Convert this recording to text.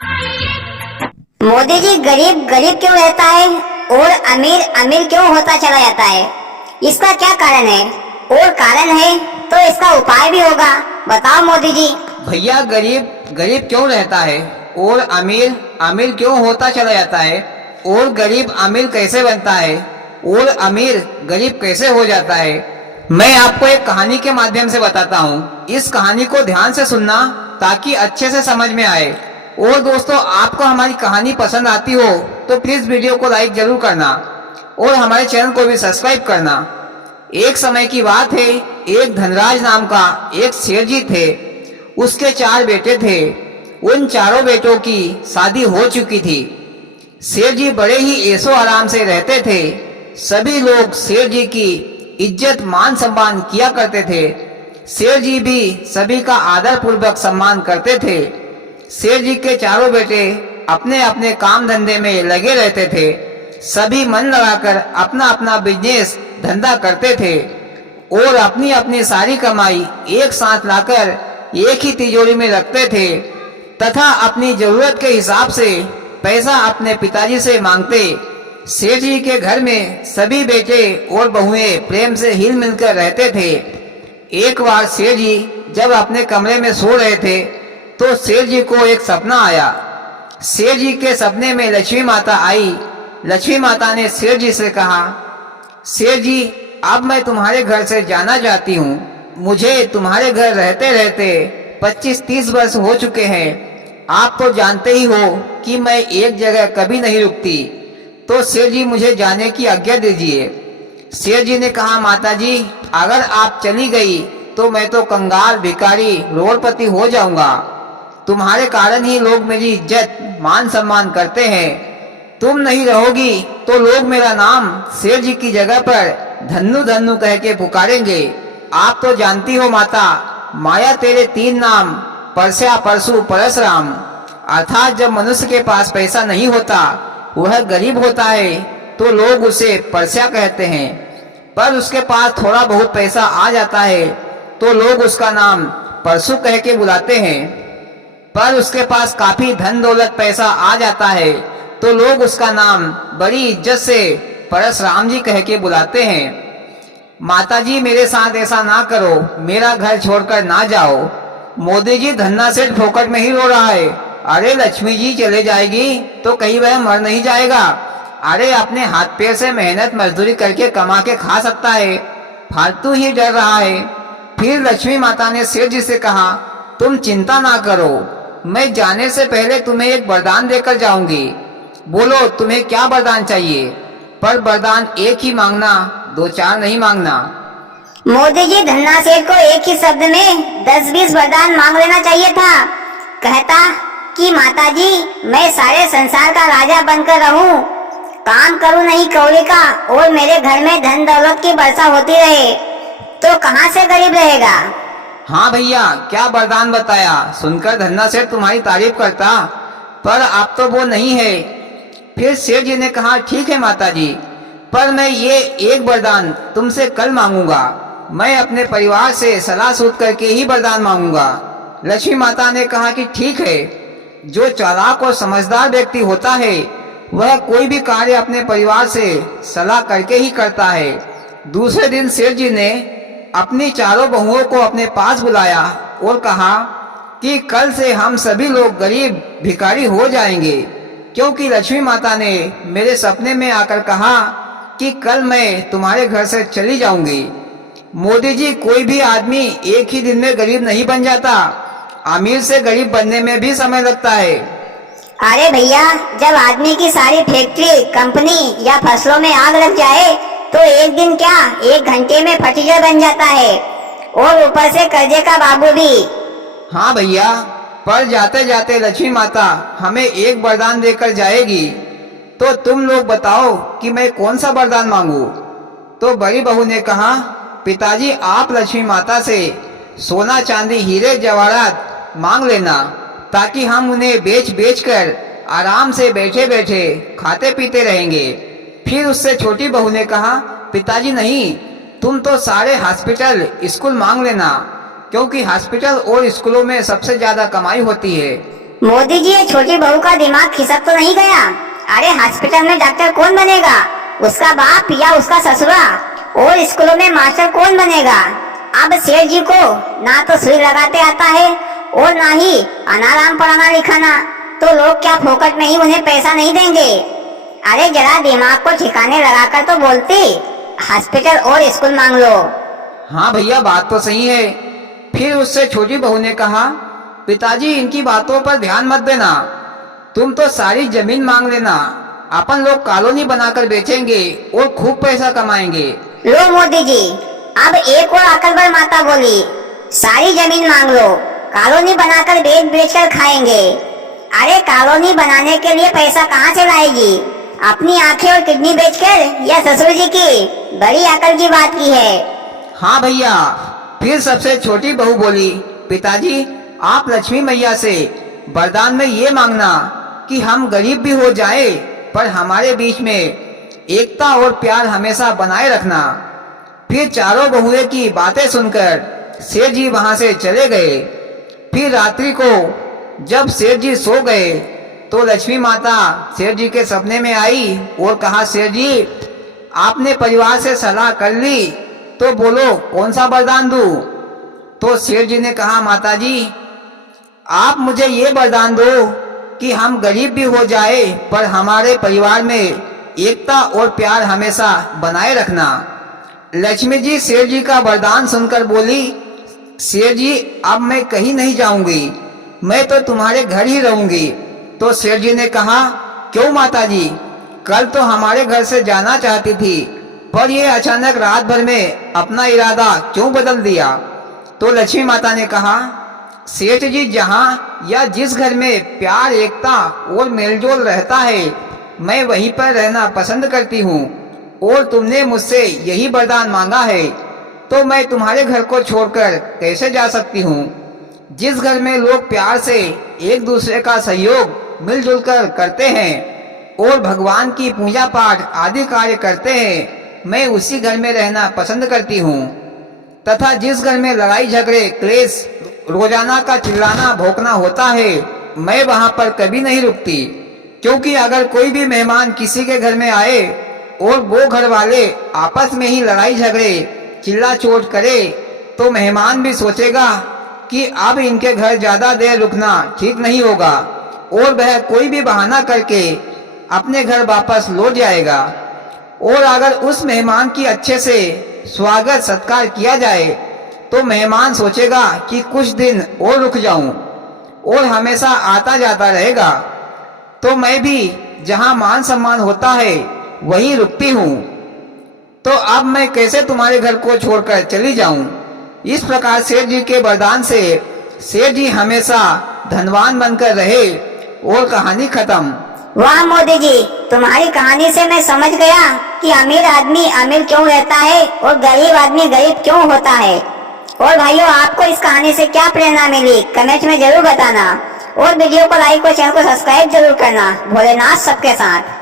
मोदी जी, गरीब गरीब क्यों रहता है और अमीर अमीर क्यों होता चला जाता है? इसका क्या कारण है? और कारण है तो इसका उपाय भी होगा, बताओ मोदी जी। भैया, गरीब गरीब क्यों रहता है और अमीर अमीर क्यों होता चला जाता है, और गरीब अमीर कैसे बनता है, और अमीर गरीब कैसे हो जाता है, मैं आपको एक कहानी के माध्यम से बताता हूँ। इस कहानी को ध्यान से सुनना ताकि अच्छे से समझ में आए। और दोस्तों, आपको हमारी कहानी पसंद आती हो तो प्लीज वीडियो को लाइक जरूर करना और हमारे चैनल को भी सब्सक्राइब करना। एक समय की बात है, एक धनराज नाम का एक सेठ जी थे। उसके 4 बेटे थे। उन चारों बेटों की शादी हो चुकी थी। सेठ जी बड़े ही ऐशो आराम से रहते थे। सभी लोग सेठ जी की इज्जत मान सम्मान किया करते थे। सेठ जी भी सभी का आदर पूर्वक सम्मान करते थे। सेठ जी के चारों बेटे अपने अपने काम धंधे में लगे रहते थे। सभी मन लगाकर अपना अपना बिजनेस धंधा करते थे और अपनी अपनी सारी कमाई एक साथ लाकर एक ही तिजोरी में रखते थे तथा अपनी जरूरत के हिसाब से पैसा अपने पिताजी से मांगते। सेठ जी के घर में सभी बेटे और बहुएं प्रेम से हिल मिलकर रहते थे। एक बार सेठ जी जब अपने कमरे में सो रहे थे तो सेठ जी को एक सपना आया। सेठ जी के सपने में लक्ष्मी माता आई। लक्ष्मी माता ने सेठ जी से कहा, सेठ जी, अब मैं तुम्हारे घर से जाना चाहती हूँ। मुझे तुम्हारे घर रहते रहते 25-30 वर्ष हो चुके हैं। आप तो जानते ही हो कि मैं एक जगह कभी नहीं रुकती, तो सेठ जी मुझे जाने की आज्ञा दीजिए। सेठ जी ने कहा, माता जी, अगर आप चली गई तो मैं तो कंगाल, भिखारी, रोडपति हो जाऊंगा। तुम्हारे कारण ही लोग मेरी इज्जत मान सम्मान करते हैं। तुम नहीं रहोगी तो लोग मेरा नाम सेठ जी की जगह पर धन्नू धन्नू कह के पुकारेंगे। आप तो जानती हो माता, माया तेरे 3 नाम, परस्या, परशु, परशुराम। अर्थात जब मनुष्य के पास पैसा नहीं होता, वह गरीब होता है, तो लोग उसे परस्या कहते हैं। पर उसके पास थोड़ा बहुत पैसा आ जाता है तो लोग उसका नाम परशु कह के बुलाते हैं। पर उसके पास काफी धन दौलत पैसा आ जाता है तो लोग उसका नाम बड़ी इज्जत से परशुराम जी कह के बुलाते हैं। माता जी, मेरे साथ ऐसा ना करो, मेरा घर छोड़कर ना जाओ। मोदी जी, धन्ना सेठ फोकट में ही रो रहा है। अरे लक्ष्मी जी चले जाएगी तो कहीं वह मर नहीं जाएगा। अरे अपने हाथ पैर से मेहनत मजदूरी करके कमा के खा सकता है, फालतू ही डर रहा है। फिर लक्ष्मी माता ने सेठ जी से कहा, तुम चिंता ना करो, मैं जाने से पहले तुम्हें एक वरदान देकर जाऊंगी। बोलो तुम्हें क्या वरदान चाहिए, पर वरदान एक ही मांगना, 2-4 नहीं मांगना। मोदी जी, धन्ना सेठ को एक ही शब्द में 10-20 वरदान मांग लेना चाहिए था। कहता कि माता जी, मैं सारे संसार का राजा बनकर रहूं, काम करूं नहीं कौड़ी का, और मेरे घर में धन दौलत की वर्षा होती रहे, तो कहां से गरीब रहेगा। हाँ भैया, क्या वरदान बताया। सुनकर धन्ना सेठ तुम्हारी तारीफ करता, पर आप तो वो नहीं है। फिर सेठ जी ने कहा, ठीक है माता जी, पर मैं ये एक वरदान तुमसे कल मांगूंगा। मैं अपने परिवार से सलाह सूत करके ही वरदान मांगूंगा। लक्ष्मी माता ने कहा कि ठीक है। जो चालाक और समझदार व्यक्ति होता है वह कोई भी कार्य अपने परिवार से सलाह करके ही करता है। दूसरे दिन सेठ जी ने अपनी चारों बहुओं को अपने पास बुलाया और कहा कि कल से हम सभी लोग गरीब भिखारी हो जाएंगे, क्योंकि लक्ष्मी माता ने मेरे सपने में आकर कहा कि कल मैं तुम्हारे घर से चली जाऊंगी। मोदी जी, कोई भी आदमी एक ही दिन में गरीब नहीं बन जाता। अमीर से गरीब बनने में भी समय लगता है। अरे भैया, जब आदमी की सारी फैक्ट्री, कंपनी या फसलों में आग लग जाए तो एक दिन क्या, 1 घंटे में फटीचर बन जाता है, और ऊपर से कर्जे का बाबू भी। हाँ भैया, पर जाते जाते लक्ष्मी माता हमें एक वरदान देकर जाएगी, तो तुम लोग बताओ कि मैं कौन सा वरदान मांगू। तो बड़ी बहू ने कहा, पिताजी, आप लक्ष्मी माता से सोना चांदी हीरे जवाहरात मांग लेना, ताकि हम उन्हें बेच बेच कर आराम से बैठे बैठे खाते पीते रहेंगे। फिर उससे छोटी बहू ने कहा, पिताजी नहीं, तुम तो सारे हॉस्पिटल, स्कूल मांग लेना, क्योंकि हॉस्पिटल और स्कूलों में सबसे ज्यादा कमाई होती है। मोदी जी, ये छोटी बहू का दिमाग खिसक तो नहीं गया? अरे हॉस्पिटल में डॉक्टर कौन बनेगा? उसका बाप या उसका ससुरा? और स्कूलों में मास्टर कौन बनेगा? अब सेठ जी को ना तो सुई लगाते आता है और ना ही अनाराम पढ़ाना लिखाना, तो लोग क्या फोकट में ही उन्हें पैसा नहीं देंगे? अरे जरा दिमाग को ठिकाने लगाकर तो बोलती, हॉस्पिटल और स्कूल मांग लो। हाँ भैया, बात तो सही है। फिर उससे छोटी बहू ने कहा, पिताजी इनकी बातों पर ध्यान मत देना, तुम तो सारी जमीन मांग लेना, अपन लोग कॉलोनी बनाकर बेचेंगे और खूब पैसा कमाएंगे। लो मोदी जी, अब एक और अकलबर माता बोली, सारी जमीन मांग लो, कॉलोनी बनाकर बेच कर खाएंगे। अरे कॉलोनी बनाने के लिए पैसा कहाँ से लाएगी? अपनी आंखें और किडनी बेचकर या ससुर जी की? बड़ी अकल की बात की है। हाँ भैया। फिर सबसे छोटी बहू बोली, पिताजी आप लक्ष्मी मैया से वरदान में ये मांगना कि हम गरीब भी हो जाए पर हमारे बीच में एकता और प्यार हमेशा बनाए रखना। फिर चारों बहुएं की बातें सुनकर सेठ जी वहां से चले गए। फिर रात्रि को जब सेठ जी सो गए तो लक्ष्मी माता सेठ जी के सपने में आई और कहा, सेठ जी आपने परिवार से सलाह कर ली तो बोलो कौन सा वरदान दूं? तो सेठ जी ने कहा, माता जी आप मुझे ये वरदान दो कि हम गरीब भी हो जाए पर हमारे परिवार में एकता और प्यार हमेशा बनाए रखना। लक्ष्मी जी सेठ जी का वरदान सुनकर बोली, सेठ जी अब मैं कहीं नहीं जाऊंगी, मैं तो तुम्हारे घर ही रहूंगी। तो सेठ जी ने कहा, क्यों माता जी, कल तो हमारे घर से जाना चाहती थी पर ये अचानक रात भर में अपना इरादा क्यों बदल दिया? तो लक्ष्मी माता ने कहा, सेठ जी जहाँ या जिस घर में प्यार एकता और मेलजोल रहता है मैं वहीं पर रहना पसंद करती हूँ और तुमने मुझसे यही वरदान मांगा है तो मैं तुम्हारे घर को छोड़कर कैसे जा सकती हूँ? जिस घर में लोग प्यार से एक दूसरे का सहयोग मिलजुल कर करते हैं और भगवान की पूजा पाठ आदि कार्य करते हैं मैं उसी घर में रहना पसंद करती हूँ। तथा जिस घर में लड़ाई झगड़े क्लेश रोजाना का चिल्लाना भौंकना होता है मैं वहां पर कभी नहीं रुकती, क्योंकि अगर कोई भी मेहमान किसी के घर में आए और वो घर वाले आपस में ही लड़ाई झगड़े चिल्ला चोट करे तो मेहमान भी सोचेगा कि अब इनके घर ज्यादा देर रुकना ठीक नहीं होगा और वह कोई भी बहाना करके अपने घर वापस लौट जाएगा। और अगर उस मेहमान की अच्छे से स्वागत सत्कार किया जाए तो मेहमान सोचेगा कि कुछ दिन और रुक जाऊं और हमेशा आता जाता रहेगा, तो मैं भी जहां मान सम्मान होता है वहीं रुकती हूं, तो अब मैं कैसे तुम्हारे घर को छोड़कर चली जाऊं? इस प्रकार सेठ जी के वरदान से सेठ जी हमेशा धनवान बनकर रहे और कहानी खत्म। वाह मोदी जी, तुम्हारी कहानी से मैं समझ गया कि अमीर आदमी अमीर क्यों रहता है और गरीब आदमी गरीब क्यों होता है। और भाइयों, आपको इस कहानी से क्या प्रेरणा मिली कमेंट में जरूर बताना और वीडियो को लाइक और चैनल को सब्सक्राइब जरूर करना। भोलेनाथ सबके साथ।